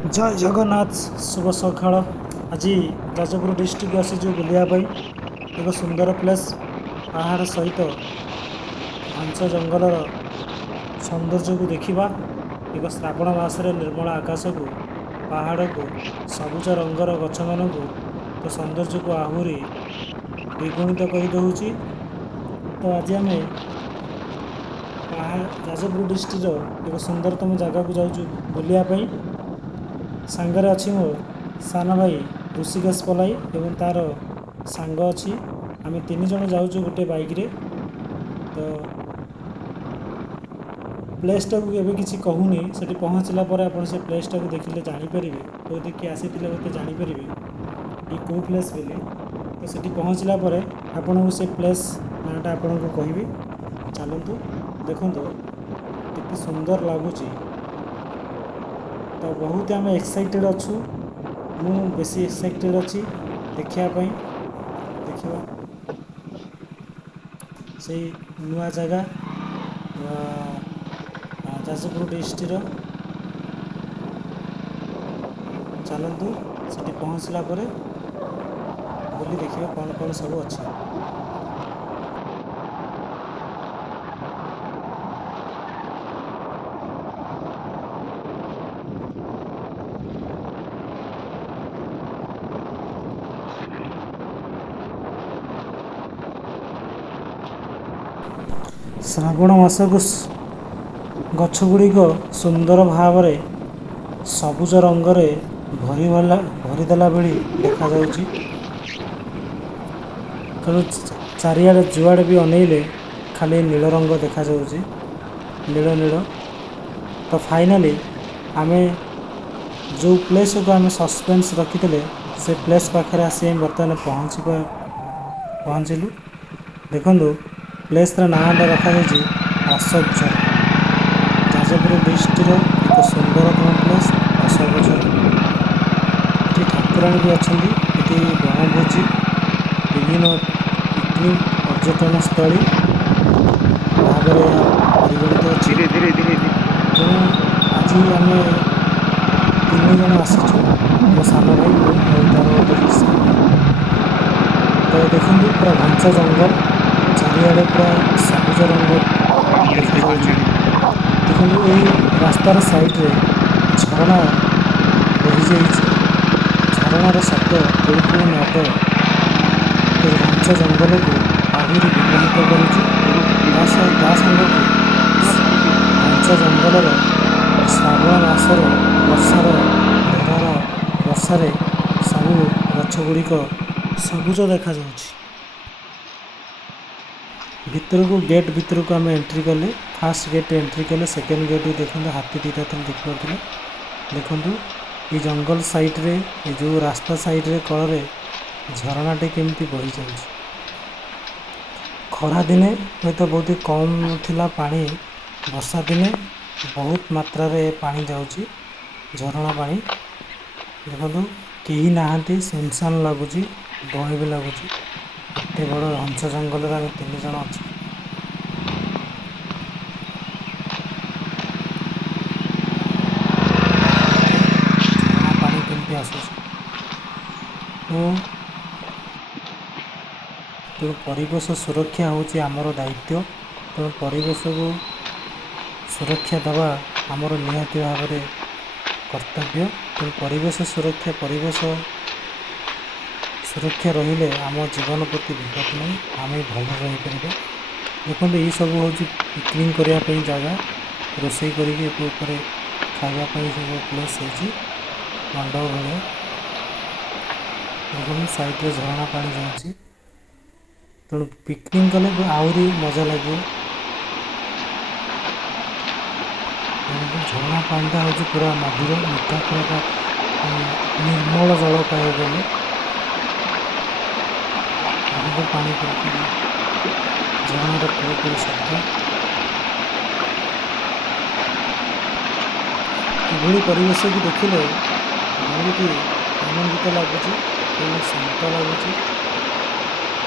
जय जगन्नाथ शुभ सकाळ आज जाजपुर डिस्ट्रिक्ट आसीचु बुलियापाई एक सुंदर प्लेस पहाड़ सहित घंच जंगलर सौंदर्य को देखा एक श्रावण मासरे निर्मल आकाश को पहाड़ को सबुज रंगर गछ मान तो सौंदर्य को आहरी द्विगुणित कर दौची। तो आज आम जाजपुर डिस्ट्रिक्ट एक सुंदरतम जगह को जाऊँ बुलियापाई सांगरे अच्छी मो सान भाई ऋषिकेश पलाई एवं तार सांग अच्छी आम तीन जन जाऊँ गोटे बाइक रे। तो प्लेसटा को एवं किसी कहूनी से पहुँचला आप से प्लेसटा को देखिले जानीपर कौ देखिए आसी मत जानीपर ये कौ प्लेस बोली। तो से पहुँचला आपन को से प्लेस नाटा आपन को कहबी चलतु देखु केते सुंदर लगुच। तो बहुत आम एक्साइटेड अच्छू मु बेसी एक्साइटेड अच्छी देखापी देखा से नुआ जगह जाजपुर डिस्ट्रिक्ट चलतु से पहुँचला बुली देखिए कौन कौन सब अच्छी। श्रावण मास को गछगुड़िक सुंदर भाव सबुज रंगरे भरीदेला बेली देखा जाउची। तेणु चारिआडे जुआड़े भी अनेले खाली नील रंग देखा जाउची, नील नील। तो फाइनाली आम जो प्लेस को आम सस्पेंस रखी से प्लेस पाखे आसी बर्तमान पहुँचलु। देखु प्लेस नाटा रखा अशोक झर जाजपुर डिस्ट्रिक्ट एक सुंदरतम प्लेस अशोक झर। ये ठाकुराणी भी अच्छा ये बनभोजी विभिन्न पिकनिक पर्यटन स्थली भाव परिगणित अच्छी। तेणु आज आम तीन जन आसीचु मो सान भाई तार गोटे साथी। तो देखु पूरा घंच जंगल चारिआडे पूरा सबुज रंग देखा देखो यही रास्तार साइड्रे झरणा बही जाइए। झरणार शब्द कुलकुल नद घंच जंगल को आहरी विमोहित कर घंच जंगल श्रावण मासर वर्षार धारार वर्षार सबू गछगुड़िक सबुज देखा जाउछि। भितर को गेट भितर को आम एंट्री कले फास्ट गेट एंट्री कले सेकेंड गेट भी देखते हाथी दीटा तुम देखिए। देखु ये जंगल साइड्रे ये जो रास्ता साइड्रे कल झरणाटे केमती बही जाए। खरा दिने हूँ तो बहुत कम थिला पानी, वर्षा दिने बहुत मात्रा रे पानी जाउची झरणा पानी। देखो कहीं नहांती सुनसान लगुच भय भी लगुच एत बड़ घंच जंगल आम तीन जन अच्छे। झरणा पानी केमती आसूँ तेणु परिवेश सुरक्षा हूँ आमर दायित्व। तेणु परिवेश को सुरक्षा देवा आमर निहाती भाव में कर्तव्य। तेणु परिवेश सुरक्षा रहिले आम जीवन प्रति विपद नहीं आम भल रही पारे। देखो ये सब हूँ पिकनिक करने जगह रोषे कर खावाई सब प्लेस मंडप भाया। देखो साइड झरणा पानी जाऊँगी तेणु पिकनिक कले आहरी मजा लगे। झरणा पानीटा हूँ पूरा मधुर मिठा पूरा निर्मल जल पाए गले पानी झरणार पूरा शब्द यह परिवेश को देखिले बहुत आनंदित लगुच शांत लगुच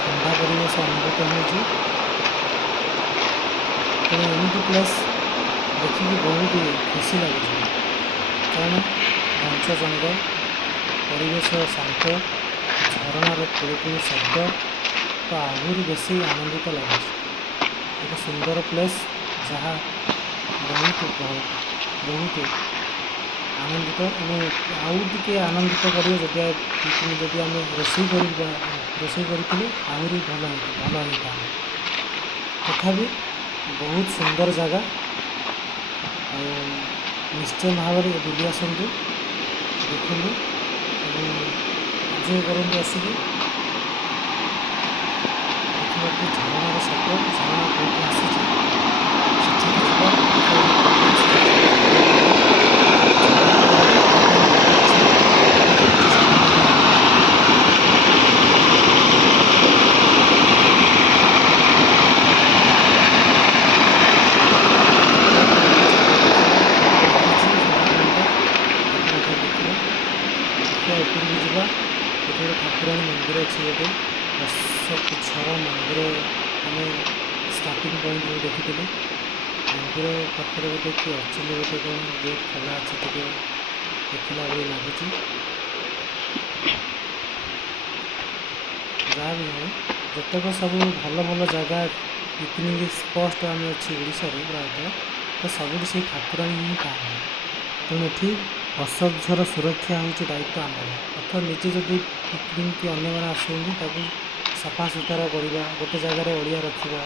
ठंडा परिवेश अनुभूत हो। एमती प्लेस देखिए बहुत खुशी लगे कारण ଘଞ୍ଚ ଜଙ୍ଗଲ, ପରିବେଶ ଶାନ୍ତ, ଝରଣାର କୁଳୁକୁଳୁ ଶବ୍ଦ ତ ଆହୁରି ବେଶୀ ଆନନ୍ଦିତ ଲାଗୁଛି। ଏକ ସୁନ୍ଦର ପ୍ଲେସ୍ ଯାହା ବହୁତ ଆନନ୍ଦିତ ଏବଂ ଆଉ ଟିକେ ଆନନ୍ଦିତ କରିବ ଯଦି ଆମେ ରୋଷେଇ କରିଥିଲେ ଆହୁରି ଭଲ ହେଇଥାନ୍ତା। ତଥାପି ବହୁତ ସୁନ୍ଦର ଜାଗା, ଆଉ ନିଶ୍ଚୟ ଭାବରେ ବୁଲି ଆସନ୍ତୁ, ଦେଖନ୍ତୁ ଏବଂ ଏନ୍ଜୟ କରନ୍ତୁ ଆସିକି। ଦେଖିବାକୁ ଝରଣାର ଶବ୍ଦ, ଝରଣା କେଉଁଠୁ ଆସୁଛି ସେଠିକି ଯିବା, ଦେଖିବା ଇଏ କେଉଁଠୁ ଆସୁଛି ସବୁ ଜାଣିବା ଦରକାର। ଝରଣା କୂଳରେ ଗାଧୋଇବା ପାଇଁ ବହୁତ ଇଚ୍ଛା, ଏବେ ଯାଇଛି ସାଙ୍ଗମାନେ ଆମେ। ତଳକୁ ମଧ୍ୟ ଯିବା, ଦେଖିବା କଣ ରହିଛି ଝରଣାକୁଣ୍ଡ, ତାକୁ ମଧ୍ୟ ଦେଖିବା। ଉପରକୁ ଯିବା। ଏଠି ଗୋଟେ ଠାକୁରାଣୀ ମନ୍ଦିର ଅଛି, ଗୋଟେ ଅଶୋକଝର ମନ୍ଦିର ଆମେ ଷ୍ଟାର୍ଟିଂ ପଏଣ୍ଟରୁ ଦେଖିଥିଲୁ। ମନ୍ଦିର ପାଖରେ ଗୋଟେ କିଏ ଅଛନ୍ତି, ଗୋଟେ କ'ଣ ଗେଟ୍ ଖୋଲା ଅଛି, ଟିକେ ଦେଖିଲା ଭଳି ଲାଗୁଛି। ଯାହା ବି ହେଉ, ଯେତେକ ସବୁ ଭଲ ଭଲ ଜାଗା ପିକନିକ୍ ସ୍ପଟ୍ ଆମେ ଅଛି ଓଡ଼ିଶାରେ ପ୍ରାୟତଃ, ତ ସବୁଠି ସେଇ ଠାକୁରାଣୀ ହିଁ ଥାଆନ୍ତି। ତେଣୁ ଏଠି ଅଶୋକଝର ସୁରକ୍ଷା ହେଉଛି ଦାୟିତ୍ୱ ଆମର। ଅର୍ଥାତ୍ ନିଜେ ଯଦି ପିକନିକ୍ କି ଅନ୍ୟମାନେ ଆସୁଛନ୍ତି ତାକୁ ସଫା ସୁତରା କରିବା, ଗୋଟେ ଜାଗାରେ ଅଳିଆ ରଖିବା,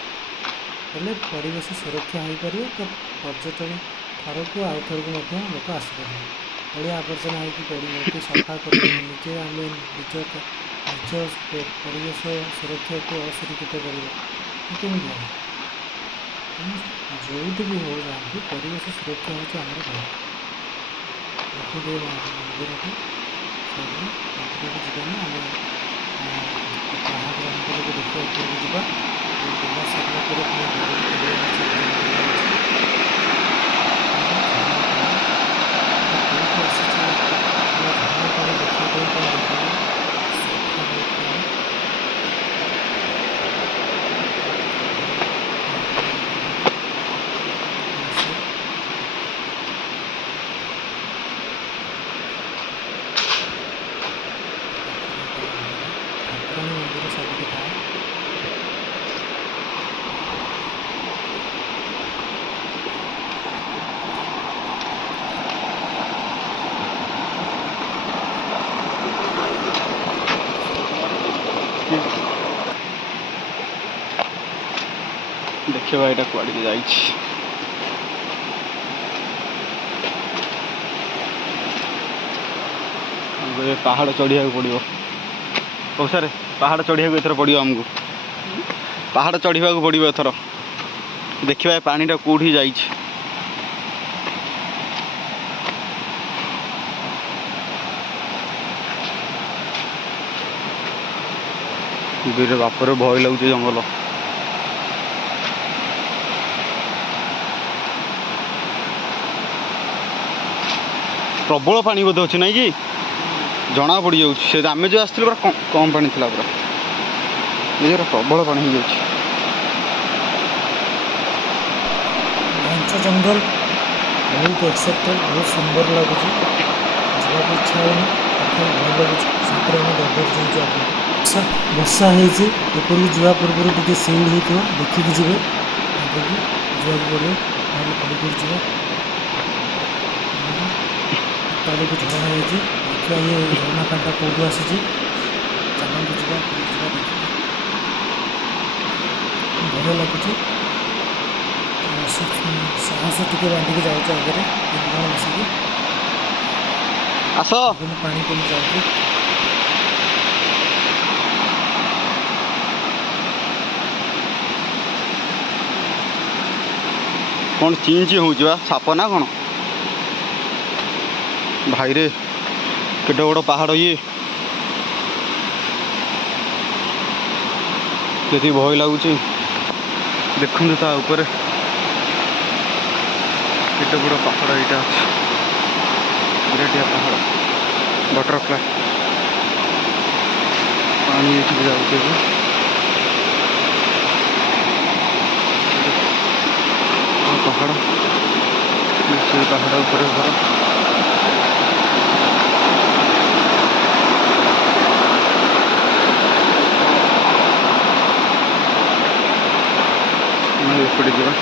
ହେଲେ ପରିବେଶ ସୁରକ୍ଷା ହୋଇପାରିବ। ତ ପର୍ଯ୍ୟଟନ ଥରକୁ ଆଉ ଥରକୁ ମଧ୍ୟ ଲୋକ ଆସିପାରିବେ। ଅଳିଆ ଆବର୍ଜନା ହେଇକି ପଡ଼ିବ, କି ସଫା କରିବେନି, ଆମେ ନିଜ ପରିବେଶ ସୁରକ୍ଷାକୁ ଅସୁରକ୍ଷିତ କରିବା ତ କେମିତି ହେବ? ତେଣୁ ଯେଉଁଠି ବି ହଉ ଯାଆନ୍ତୁ, ପରିବେଶ ସୁରକ୍ଷା ହେଉଛି ଆମର ଦାୟିତ୍ୱ। ଦେଖନ୍ତୁ ଏ ମନ୍ଦିରଟି ସାଇଡ଼ରେ, ମନ୍ଦିରକୁ ଯିବାନି, ଆମେ ପାହାଡ଼ ଜଙ୍ଗଲକୁ ଦେଖିବା, ଉପରକୁ ଯିବା। ବୁଲା ସରିଲା ପରେ ପୁଣି ଘରକୁ ଫେରିବାର ଅଛି, ରିଟର୍ଣ୍ଣ କରିବାର ଅଛି। ଦେଖନ୍ତୁ ଝରଣା ପାଣି, ଏଇଟା କେଉଁଠୁ ଆସିଛି? ପୁରା ଝରଣା ପାଣି ଦେଖିବା ପାଇଁ କ'ଣ ଦେଖିଲେ ସଫା ବହୁତ ପାଣି। ପାଣି ପୁରା ଉପର ଯାକେ ଆସେ। ପାଖରେ ଏକ ମନ୍ଦିର, ଠାକୁରାଣୀ ମନ୍ଦିର ସବୁଠି ଥାଏ। ଦେଖିବା ଏଇଟା କୁଆଡ଼ିକି ଯାଇଛି। ଏବେ ପାହାଡ଼ ଚଢ଼ିବାକୁ ପଡ଼ିବ। ହଉ ସାର୍, ପାହାଡ଼ ଚଢ଼ିବାକୁ ଏଥର ପଡ଼ିବ ଆମକୁ। ପାହାଡ଼ ଚଢ଼ିବାକୁ ପଡ଼ିବ ଏଥର। ଦେଖିବା ଏ ପାଣିଟା କେଉଁଠି ଯାଇଛି। ଦୁଇରେ ବାପରେ ଭୟ ଲାଗୁଛି ଜଙ୍ଗଲ। ପ୍ରବଳ ପାଣି ବୋଧେ ଅଛି ନାଇଁ କି? ଜଣା ପଡ଼ିଯାଉଛି। ସେ ଆମେ ଯେଉଁ ଆସିଥିଲୁ ପୁରା କମ୍ ପାଣି ଥିଲା, ପୁରା ଏଇରା ପ୍ରବଳ ପାଣି ହେଇଯାଉଛି। ଘଞ୍ଚ ଜଙ୍ଗଲ, ବହୁତ ଏକ୍ସାଇଟେଡ଼, ବହୁତ ସୁନ୍ଦର ଲାଗୁଛି। ଯିବାକୁ ଇଚ୍ଛା ହେଉନି, ତଥାପି ଭୟ ଲାଗୁଛି। ସତରେ ଆମେ ଡରି ଯାଉଛୁ ଆଗକୁ। ବର୍ଷା ହେଇଛି, ଉପରକୁ ଯିବା ପୂର୍ବରୁ ଟିକେ ସିଲ୍ଡ ହେଇଥିବ, ଦେଖିକି ଯିବେ। ଆଗକୁ ଯିବାକୁ ପଡ଼ିବ, ନହେଲେ ପଡ଼ି ଯିବା। ଦେଖନ୍ତୁ ତଳକୁ ଝରଣା ଯାଇଛି, ଦେଖିବା ଇଏ ଝରଣା ପାଣିଟା କେଉଁଠୁ ଆସିଛି। ଚାଲନ୍ତୁ ଯିବା, ଉପରକୁ ଯିବା, ଦେଖିବା। ଭୟ ଲାଗୁଛି, ସାହସ ଟିକେ ବାନ୍ଧିକି ଯାଉଛୁ ଆଗରେ 3 ଜଣ ମିଶିକି। ଆସ। ଦେଖନ୍ତୁ ପାଣି କେମିତି ଯାଉଛି। କ'ଣ ଚିଞ୍ଚି ହେଉଛି ବା? ସାପ ନା କ'ଣ? ଭାଇରେ କେତେ ବଡ଼ ପାହାଡ଼ ଇଏ! ଯେତିକି ଭୟ ଲାଗୁଛି, ଦେଖନ୍ତୁ ତା ଉପରେ କେତେ ବଡ଼ ପାହାଡ଼ ଏଇଟା ଅଛି। ବିରାଟିଆ ପାହାଡ଼, ବଟରଫ୍ଲାଏ ପାଣି ଏଠିକି ଯାଉଛି ଏବେ। ପାହାଡ଼, ସେଇ ପାହାଡ଼ ଉପରେ ଘର। ଏପଟେ ଯିବା।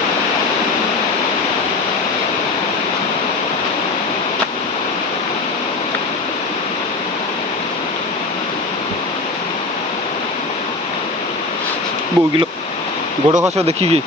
ବୋଉ କିଲୋ ଗୋଡ଼ ଖସିବ ଦେଖିକି।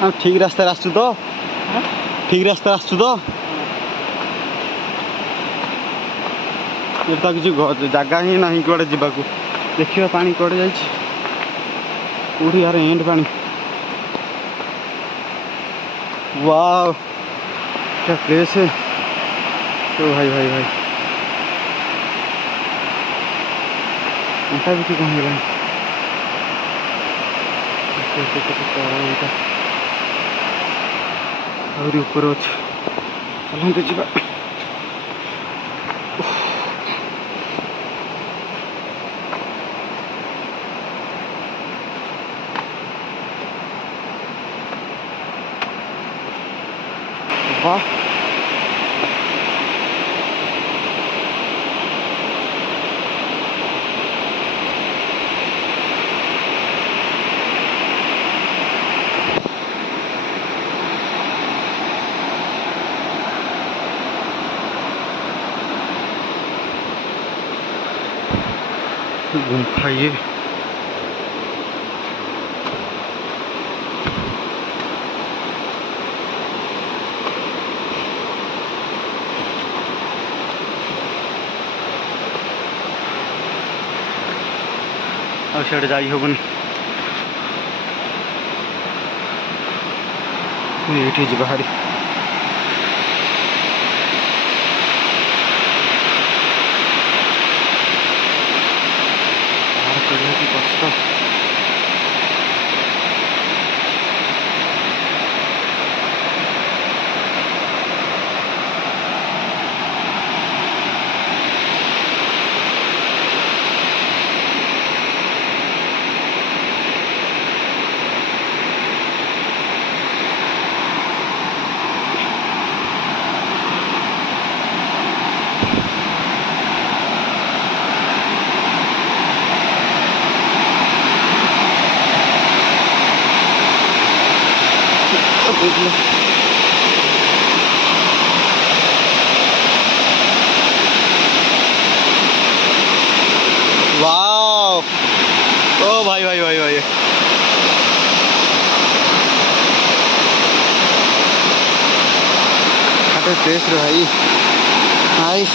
हाँ ठीक रास्ता आसु तो ठीक रास्ता आसु तो तो किसी जगह ही ना कड़े जावाक देखिए पानी कड़े जाठी यार एंड पानी वाह क्या प्लेस है तो भाई भाई भाई अंटा भी कौन है आहरी ऊपर अच्छे चलते जी वाह गुम्फा ये और सियाड़े जाई हेबनी ये जी बाहरी कष्ट भाई भाई भाई भाई प्लेस रे भाई नाइस।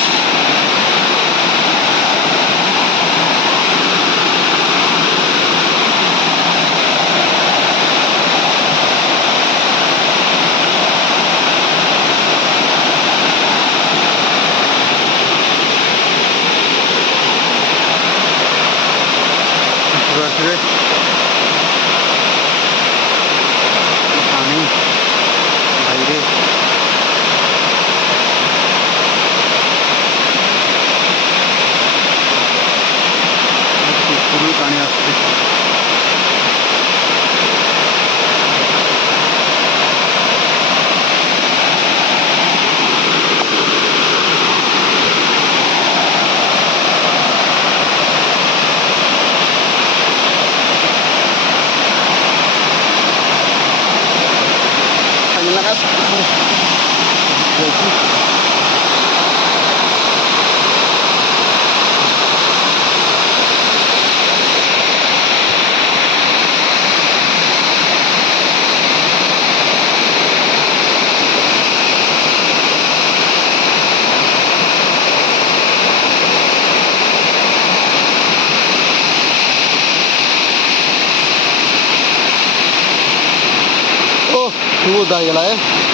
पानी भाई रे पूरी पानी आसुଛି। ओ शुभ होता है